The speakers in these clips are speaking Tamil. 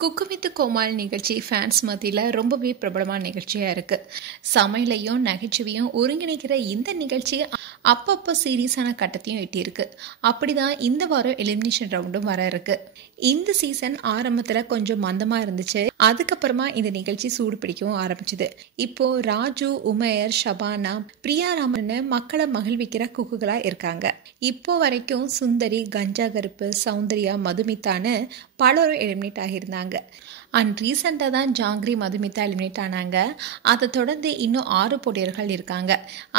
குக்கு வித் கோமாளி நிகழ்ச்சி ஃபேன்ஸ் மத்தியில் ரொம்பவே பிரபலமான நிகழ்ச்சியாக இருக்குது. சமையலையும் நகைச்சுவையும் ஒருங்கிணைக்கிற இந்த நிகழ்ச்சி அப்பப்போ சீரியஸான கட்டத்தையும் எட்டியிருக்கு. அப்படிதான் இந்த வாரம் எலிமினேஷன் ரவுண்டும் வர இருக்கு. இந்த சீசன் ஆரம்பத்தில் கொஞ்சம் மந்தமாக இருந்துச்சு. அதுக்கப்புறமா இந்த நிகழ்ச்சி சூடு பிடிக்கவும் ஆரம்பிச்சுது. இப்போ ராஜு, உமேர், ஷபானா, பிரியா ராமன் மக்களை மகிழ்விக்கிற குக்குகளாக இருக்காங்க. இப்போ வரைக்கும் சுந்தரி, கஞ்சா கருப்பு, சௌந்தர்யா, மதுமிதான்னு பலரும் எலிமினேட் ஆகியிருந்தாங்க. அண்ட் ரீசெண்டாக தான் ஜாங்கிரி, மதுமிதா எலிமினேட் ஆனாங்க. அதை தொடர்ந்து இன்னும் 6 போட்டியாளர்கள் இருக்காங்க.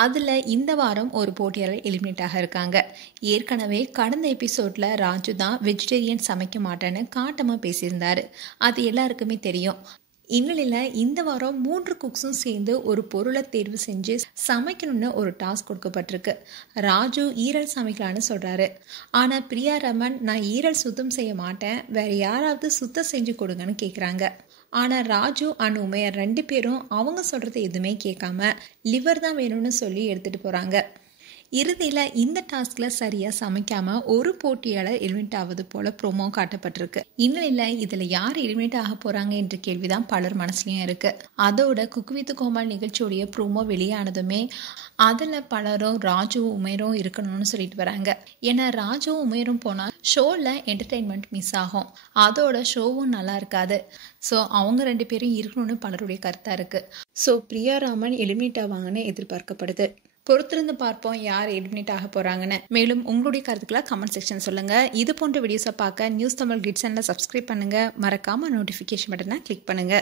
அதில் இந்த வாரம் ஒரு போட்டியாளர் எலிமினேட் ஆக இருக்காங்க. ஏற்கனவே கடந்த எபிசோட்ல ராஜு தான் வெஜிடேரியன் சமைக்க மாட்டேன்னு காட்டமாக பேசியிருந்தாரு. அது எல்லாருக்குமே தெரியும். இந்நிலையில் இந்த வாரம் 3 குக்ஸும் சேர்ந்து ஒரு பொருளை தேர்வு செஞ்சு சமைக்கணும்னு ஒரு டாஸ்க் கொடுக்கப்பட்டிருக்கு. ராஜு ஈரல் சமைக்கலான்னு சொல்கிறாரு. ஆனால் பிரியா ரமன், நான் ஈரல் சுத்தம் செய்ய மாட்டேன், வேற யாராவது சுத்தம் செஞ்சு கொடுங்கன்னு கேட்குறாங்க. ஆனால் ராஜு அண்ட் உமையர் 2 பேரும் அவங்க சொல்கிறது எதுவுமே கேட்காம லிவர் தான் வேணும்னு சொல்லி எடுத்துகிட்டு போகிறாங்க. இறுதியில் இந்த டாஸ்க்ல சரியா சமைக்காம ஒரு போட்டியாளர் எலிமினேட் ஆவது போல ப்ரோமோ காட்டப்பட்டிருக்கு. இந்நிலையில் இதுல யார் எலிமினேட் ஆக போறாங்க என்ற கேள்விதான் பலர் மனசுலயும் இருக்கு. அதோட குக்கு வித் கோமாளி நிகழ்ச்சியுடைய ப்ரோமோ வெளியானதுமே அதுல பலரும் ராஜுவும் உமேரும் இருக்கணும்னு சொல்லிட்டு வராங்க. ஏன்னா ராஜுவும் உமேரும் போனா ஷோல என்டர்டைன்மெண்ட் மிஸ் ஆகும், அதோட ஷோவும் நல்லா இருக்காது. ஸோ அவங்க 2 பேரும் இருக்கணும்னு பலருடைய கருத்தா இருக்கு. ஸோ பிரியா ராமன் எலிமினேட் ஆவாங்கன்னு எதிர்பார்க்கப்படுது. பொறுத்திருந்து பார்ப்போம் யார் எலிமினேட் ஆக போறாங்கன்னு. மேலும் உங்களுடைய கருத்துக்களை கமெண்ட் செக்ஷன் சொல்லுங்க. இது போன்ற வீடியோஸை பார்க்க நியூஸ் தமிழ் கிட்ஸ் சேனலை சப்ஸ்கிரைப் பண்ணுங்க. மறக்காம நோட்டிஃபிகேஷன் பட்டனை கிளிக் பண்ணுங்க.